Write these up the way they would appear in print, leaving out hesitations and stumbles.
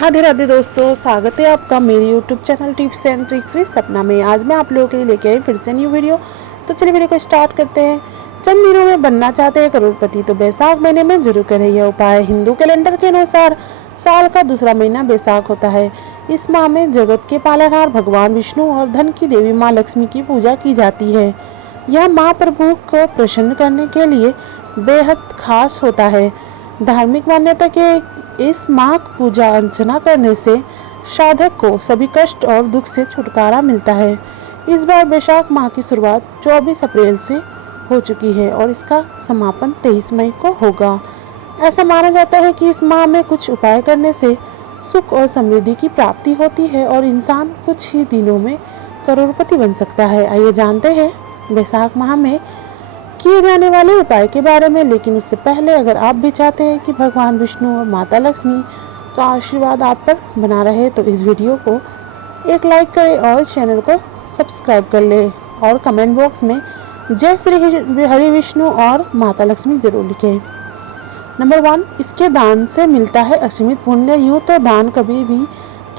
राधे राधे दोस्तों, स्वागत है आपका मेरे YouTube channel tips and tricks with सपना में। आज मैं आप लोगों के लिए लेके आई फिर से न्यू वीडियो। तो चलिए वीडियो को स्टार्ट करते हैं। चंद दिनों में बनना चाहते हैं करोड़पति तो बैसाख महीने में जरूर करें यह उपाय। हिंदू कैलेंडर के अनुसार साल का दूसरा महीना बैसाख होता है। इस माह में जगत के पालनहार भगवान विष्णु और धन की देवी माँ लक्ष्मी की पूजा की जाती है। यह महाप्रभु को प्रसन्न करने के लिए बेहद खास होता है। धार्मिक मान्यता के इस माह पूजा अर्चना करने से साधक को सभी कष्ट और दुख से छुटकारा मिलता है। इस बार बैसाख माह की शुरुआत 24 अप्रैल से हो चुकी है और इसका समापन 23 मई को होगा। ऐसा माना जाता है कि इस माह में कुछ उपाय करने से सुख और समृद्धि की प्राप्ति होती है और इंसान कुछ ही दिनों में करोड़पति बन सकता है। आइए जानते हैं बैसाख माह में किए जाने वाले उपाय के बारे में। लेकिन उससे पहले अगर आप भी चाहते हैं कि भगवान विष्णु और माता लक्ष्मी का आशीर्वाद आप पर बना रहे तो इस वीडियो को एक लाइक करें और चैनल को सब्सक्राइब कर ले और कमेंट बॉक्स में जय श्री हरि विष्णु और माता लक्ष्मी जरूर लिखें। नंबर 1, इसके दान से मिलता है असीमित पुण्य। यूँ तो दान कभी भी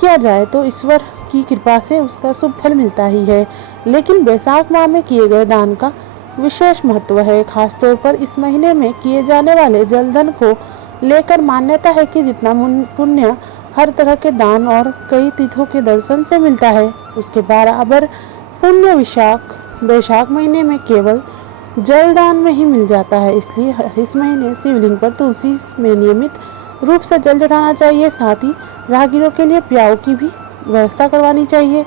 किया जाए तो ईश्वर की कृपा से उसका शुभ फल मिलता ही है, लेकिन बैसाख माह में किए गए दान का विशेष महत्व है। खासतौर पर इस महीने में किए जाने वाले जलधन को लेकर मान्यता है कि जितना पुण्य हर तरह के दान और कई तीर्थों के दर्शन से मिलता है, उसके बराबर पुण्य बैसाख महीने में केवल जलदान में ही मिल जाता है। इसलिए इस महीने शिवलिंग पर तुलसी में नियमित रूप से जल चढ़ाना चाहिए। साथ ही राहगीरों के लिए प्याऊ की भी व्यवस्था करवानी चाहिए।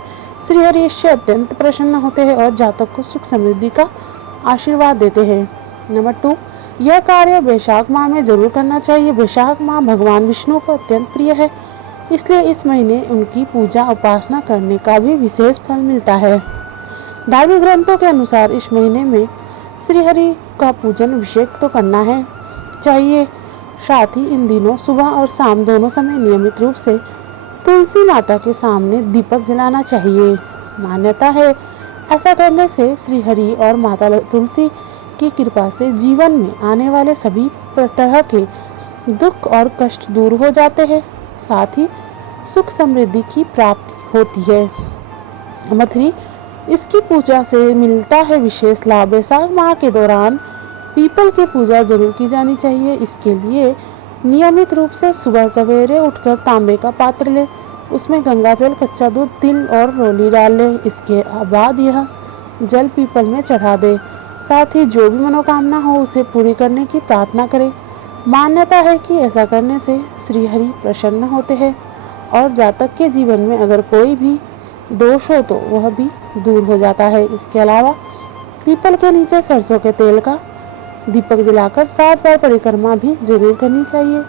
श्री हरि इससे अत्यंत प्रसन्न होते हैं और जातक को सुख समृद्धि का आशीर्वाद देते हैं। नंबर 2, यह कार्य बैसाख माह में जरूर करना चाहिए। बैसाख माह भगवान विष्णु को अत्यंत प्रिय है, इसलिए इस महीने उनकी पूजा उपासना करने का भी विशेष फल मिलता है। धार्मिक ग्रंथों के अनुसार इस महीने में श्री हरि का पूजन अभिषेक तो करना है चाहिए। साथ ही इन दिनों सुबह और शाम दोनों समय नियमित रूप से तुलसी माता के सामने दीपक जलाना चाहिए। मान्यता है ऐसा करने से श्री हरि और माता तुलसी की कृपा से जीवन में आने वाले सभी तरह के दुख और कष्ट दूर हो जाते हैं, साथ ही सुख समृद्धि की प्राप्ति होती है। नंबर 3, इसकी पूजा से मिलता है विशेष लाभ। बैसाख माह के दौरान पीपल की पूजा जरूर की जानी चाहिए। इसके लिए नियमित रूप से सुबह सवेरे उठकर तांबे का पात्र ले, उसमें गंगा जल, कच्चा दूध, तिल और रोली डाल ले। इसके बाद यह जल पीपल में चढ़ा दे। साथ ही जो भी मनोकामना हो उसे पूरी करने की प्रार्थना करें। मान्यता है कि ऐसा करने से श्री हरि प्रसन्न होते हैं और जातक के जीवन में अगर कोई भी दोष हो तो वह भी दूर हो जाता है। इसके अलावा पीपल के नीचे सरसों के तेल का दीपक जलाकर 7 बार परिक्रमा भी जरूर करनी चाहिए।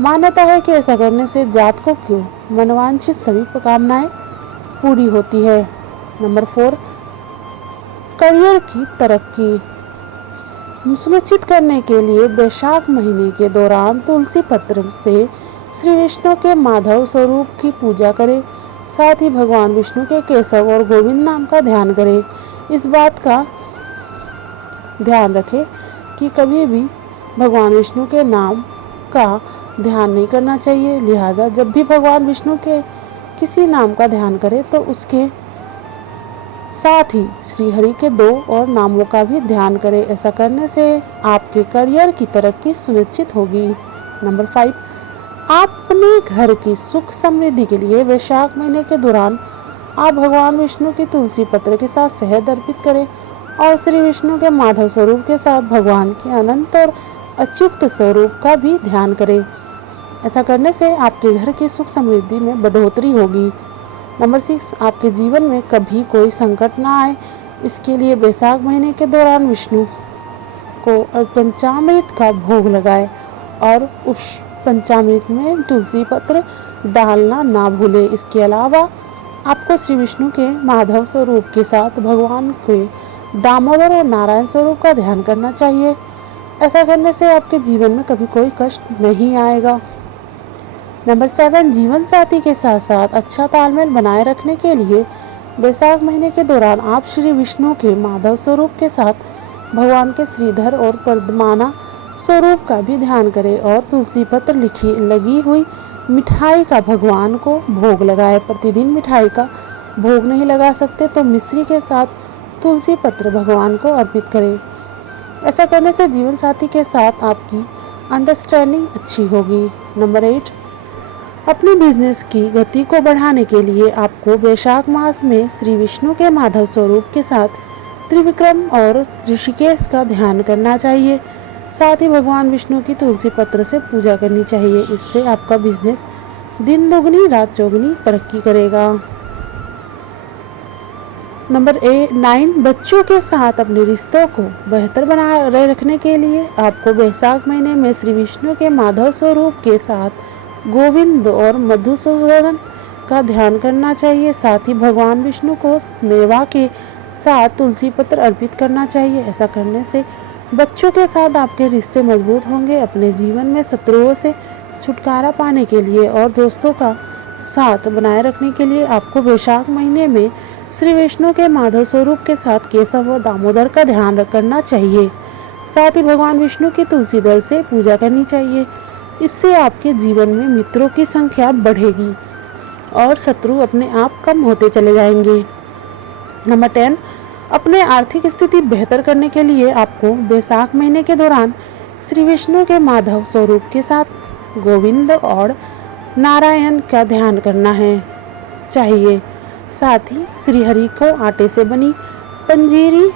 मान्यता है कि ऐसा करने से जातकों की मनोवांछित सभी कामनाएं पूरी होती है। नंबर 4, करियर की तरक्की सुनिश्चित करने के लिए बैसाख महीने के दौरान तुलसी पत्र से श्री विष्णु के माधव स्वरूप की पूजा करें। साथ ही भगवान विष्णु के केशव और गोविंद नाम का ध्यान करें। इस बात का ध्यान रखें कि कभी भी भगवान विष्णु के नाम का ध्यान नहीं करना चाहिए। लिहाजा जब भी भगवान विष्णु के किसी नाम का ध्यान करें तो उसके साथ ही श्री हरि के 2 और नामों का भी ध्यान करें। ऐसा करने से आपके करियर की तरक्की सुनिश्चित होगी। नंबर 5, अपने घर की सुख समृद्धि के लिए बैसाख महीने के दौरान आप भगवान विष्णु की तुलसी पत्र के साथ शहद अर्पित करें और श्री विष्णु के माधव स्वरूप के साथ भगवान के अनंत और अच्युत स्वरूप का भी ध्यान करें। ऐसा करने से आपके घर की सुख समृद्धि में बढ़ोतरी होगी। नंबर 6, आपके जीवन में कभी कोई संकट ना आए, इसके लिए बैसाख महीने के दौरान विष्णु को पंचामृत का भोग लगाए और उस पंचामृत में तुलसी पत्र डालना ना भूले। इसके अलावा आपको श्री विष्णु के माधव स्वरूप के साथ भगवान के दामोदर और नारायण स्वरूप का ध्यान करना चाहिए। ऐसा करने से आपके जीवन में कभी कोई कष्ट नहीं आएगा। नंबर 7, जीवन साथी के साथ साथ अच्छा तालमेल बनाए रखने के लिए बैसाख महीने के दौरान आप श्री विष्णु के माधव स्वरूप के साथ भगवान के श्रीधर और पद्माना स्वरूप का भी ध्यान करें और तुलसी पत्र लगी हुई मिठाई का भगवान को भोग लगाए। प्रतिदिन मिठाई का भोग नहीं लगा सकते तो मिश्री के साथ तुलसी पत्र भगवान को अर्पित करें। ऐसा करने से जीवन साथी के साथ आपकी अंडरस्टैंडिंग अच्छी होगी। नंबर 8, अपने बिजनेस की गति को बढ़ाने के लिए आपको वैशाख मास में श्री विष्णु के माधव स्वरूप के साथ त्रिविक्रम और ऋषिकेश का ध्यान करना चाहिए। साथ ही भगवान विष्णु की तुलसी पत्र से पूजा करनी चाहिए। इससे आपका बिजनेस दिन दोगुनी रात चौगुनी तरक्की करेगा। नंबर 9, बच्चों के साथ अपने रिश्तों को बेहतर बनाए रखने के लिए आपको वैशाख महीने में श्री विष्णु के माधव स्वरूप के साथ गोविंद और मधुसूदन का ध्यान करना चाहिए। साथ ही भगवान विष्णु को मेवा के साथ तुलसी पत्र अर्पित करना चाहिए। ऐसा करने से बच्चों के साथ आपके रिश्ते मजबूत होंगे। अपने जीवन में शत्रुओं से छुटकारा पाने के लिए और दोस्तों का साथ बनाए रखने के लिए आपको वैशाख महीने में श्री विष्णु के माधव स्वरूप के साथ केशव और दामोदर का ध्यान करना चाहिए। साथ ही भगवान विष्णु की तुलसी दल से पूजा करनी चाहिए। इससे आपके जीवन में मित्रों की संख्या बढ़ेगी और शत्रु अपने आप कम होते चले जाएंगे। नंबर 10, अपने आर्थिक स्थिति बेहतर करने के लिए आपको वैशाख महीने के दौरान श्री विष्णु के माधव स्वरूप के साथ गोविंद और नारायण का ध्यान करना चाहिए। साथ ही श्री हरि को आटे से बनी पंजीरी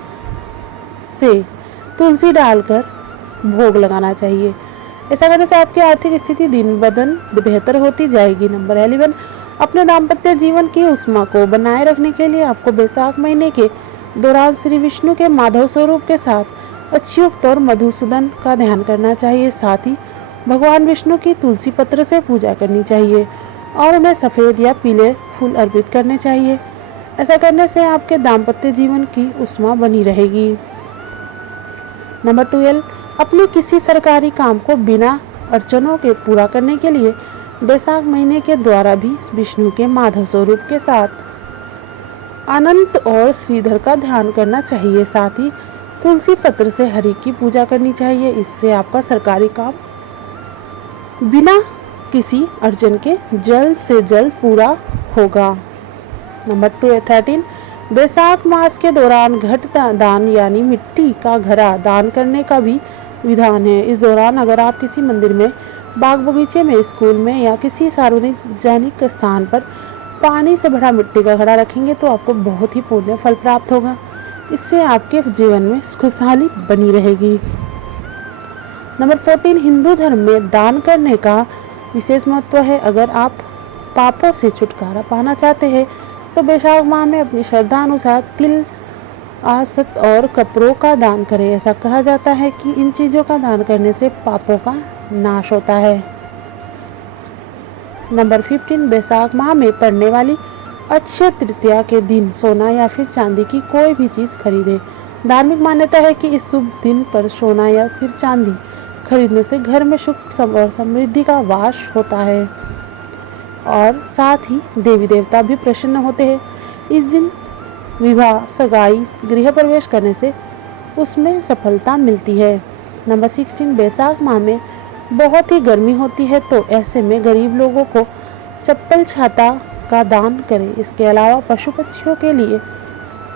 से तुलसी डालकर भोग लगाना चाहिए। ऐसा करने से आपकी आर्थिक स्थिति दिन ब दिन बेहतर होती जाएगी। नंबर 11, अपने दाम्पत्य जीवन की उष्मा को बनाए रखने के लिए आपको वैशाख महीने के दौरान श्री विष्णु के माधव स्वरूप के साथ अच्युत और मधुसूदन का ध्यान करना चाहिए। साथ ही भगवान विष्णु की तुलसी पत्र से पूजा करनी चाहिए और उन्हें सफ़ेद या पीले फूल अर्पित करने चाहिए। ऐसा करने से आपके दाम्पत्य जीवन की उष्मा बनी रहेगी। नंबर 12, अपने किसी सरकारी काम को बिना अड़चनों के पूरा करने के लिए वैशाख महीने के द्वारा भी विष्णु के माधव स्वरूप के साथ अनंत और श्रीधर का ध्यान करना चाहिए। साथ ही तुलसी पत्र से हरि की पूजा करनी चाहिए। इससे आपका सरकारी काम बिना किसी अड़चन के जल्द से जल्द पूरा होगा। नंबर 13, वैशाख मास के दौरान घट दान यानी मिट्टी का घड़ा दान करने का भी विधान है। इस दौरान अगर आप किसी मंदिर में, बाग बगीचे में, स्कूल में या किसी सार्वजनिक स्थान पर पानी से भरा मिट्टी का घड़ा रखेंगे तो आपको बहुत ही पुण्य फल प्राप्त होगा। इससे आपके जीवन में खुशहाली बनी रहेगी। नंबर 14, हिंदू धर्म में दान करने का विशेष महत्व है। अगर आप पापों से छुटकारा पाना चाहते हैं तो वैशाख माह में अपनी श्रद्धा अनुसार तिल, आसत और कपड़ों का दान करें। ऐसा कहा जाता है कि इन चीज़ों का दान करने से पापों का नाश होता है। नंबर 15, वैशाख माह में पड़ने वाली अक्षय तृतीया के दिन सोना या फिर चांदी की कोई भी चीज़ खरीदें। धार्मिक मान्यता है कि इस शुभ दिन पर सोना या फिर चांदी खरीदने से घर में सुख और समृद्धि का वास होता है और साथ ही देवी देवता भी प्रसन्न होते हैं। इस दिन विवाह, सगाई, गृह प्रवेश करने से उसमें सफलता मिलती है। नंबर 16, वैशाख माह में बहुत ही गर्मी होती है तो ऐसे में गरीब लोगों को चप्पल छाता का दान करें। इसके अलावा पशु पक्षियों के लिए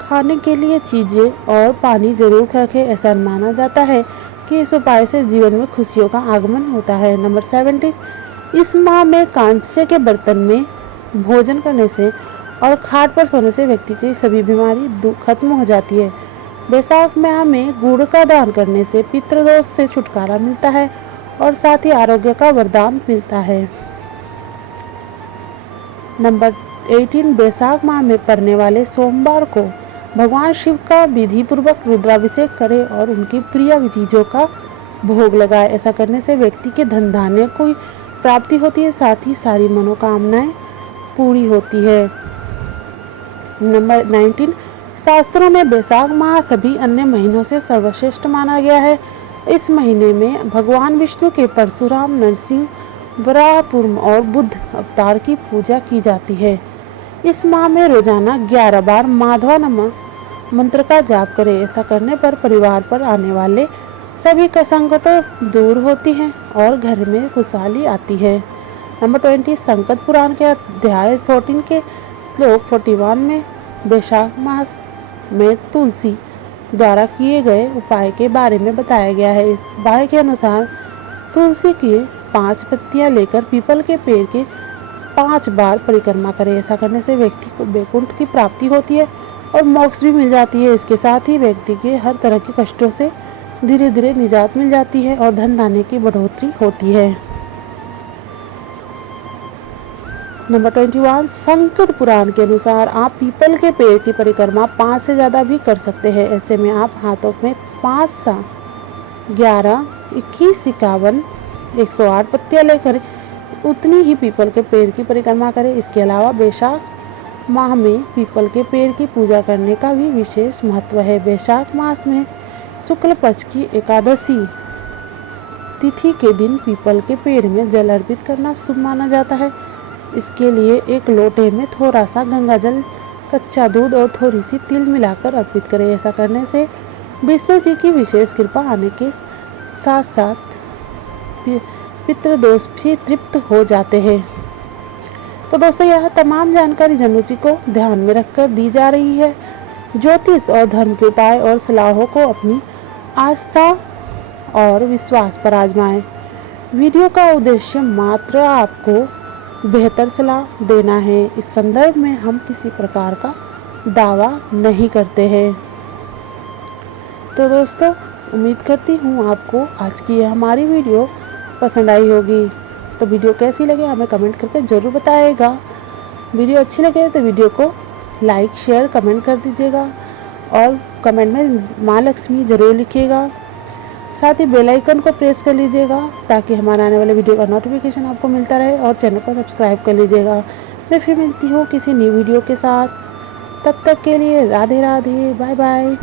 खाने के लिए चीज़ें और पानी जरूर रखें। ऐसा माना जाता है कि इस उपाय से जीवन में खुशियों का आगमन होता है। नंबर 17, इस माह में कांस्य के बर्तन में भोजन करने से और खाट पर सोने से व्यक्ति की सभी बीमारी खत्म हो जाती है। वैशाख माह में गुड़ का दान करने से पितृदोष से छुटकारा मिलता है और साथ ही आरोग्य का वरदान मिलता है। नंबर 18, वैशाख माह में पड़ने वाले सोमवार को भगवान शिव का विधि पूर्वक रुद्राभिषेक करें और उनकी प्रिय चीज़ों का भोग लगाए। ऐसा करने से व्यक्ति के धन धान्य को प्राप्ति होती है, साथ ही सारी मनोकामनाएं पूरी होती है। नंबर 19, शास्त्रों में वैशाख माह सभी अन्य महीनों से सर्वश्रेष्ठ माना गया है। इस महीने में भगवान विष्णु के परशुराम, नरसिंह, वराह और बुद्ध अवतार की पूजा की जाती है। इस माह में रोजाना 11 बार माधवा नमः मंत्र का जाप करें। ऐसा करने पर परिवार पर आने वाले सभी संकटों दूर होती हैं और घर में खुशहाली आती है। नंबर 20 संकट पुराण के अध्याय 14 के श्लोक 41 में वैशाख मास में तुलसी द्वारा किए गए उपाय के बारे में बताया गया है। इस उपाय के अनुसार तुलसी की 5 पत्तियां लेकर पीपल के पेड़ के 5 बार परिक्रमा करें। ऐसा करने से व्यक्ति को वैकुंठ की प्राप्ति होती है और मोक्ष भी मिल जाती है। इसके साथ ही व्यक्ति के हर तरह के कष्टों से धीरे धीरे निजात मिल जाती है और धन धान्य की बढ़ोतरी होती है। नंबर 21 संकट पुराण के अनुसार आप पीपल के पेड़ की परिक्रमा 5 से ज़्यादा भी कर सकते हैं। ऐसे में आप हाथों में 5, 7, 11, 21, 51, 108 पत्तियाँ लेकर उतनी ही पीपल के पेड़ की परिक्रमा करें। इसके अलावा वैशाख माह में पीपल के पेड़ की पूजा करने का भी विशेष महत्व है। वैशाख मास में शुक्ल पक्ष की एकादशी तिथि के दिन पीपल के पेड़ में जल अर्पित करना शुभ माना जाता है। इसके लिए एक लोटे में थोड़ा सा गंगा जल, कच्चा दूध और थोड़ी सी तिल मिलाकर अर्पित करें। ऐसा करने से विष्णु जी की विशेष कृपा आने के साथ साथ पितृदोष भी तृप्त हो जाते हैं। तो दोस्तों, यह तमाम जानकारी जन्म जी को ध्यान में रखकर दी जा रही है। ज्योतिष और धर्म के उपाय और सलाहों को अपनी आस्था और विश्वास पर आजमाएं। वीडियो का उद्देश्य मात्र आपको बेहतर सलाह देना है। इस संदर्भ में हम किसी प्रकार का दावा नहीं करते हैं। तो दोस्तों, उम्मीद करती हूँ आपको आज की हमारी वीडियो पसंद आई होगी। तो वीडियो कैसी लगे हमें कमेंट करके ज़रूर बताइएगा। वीडियो अच्छी लगे तो वीडियो को लाइक, शेयर, कमेंट कर दीजिएगा और कमेंट में माँ लक्ष्मी ज़रूर लिखिएगा। साथ ही बेल आइकन को प्रेस कर लीजिएगा ताकि हमारे आने वाले वीडियो का नोटिफिकेशन आपको मिलता रहे और चैनल को सब्सक्राइब कर लीजिएगा। मैं फिर मिलती हूँ किसी न्यू वीडियो के साथ। तब तक के लिए राधे राधे, बाय बाय।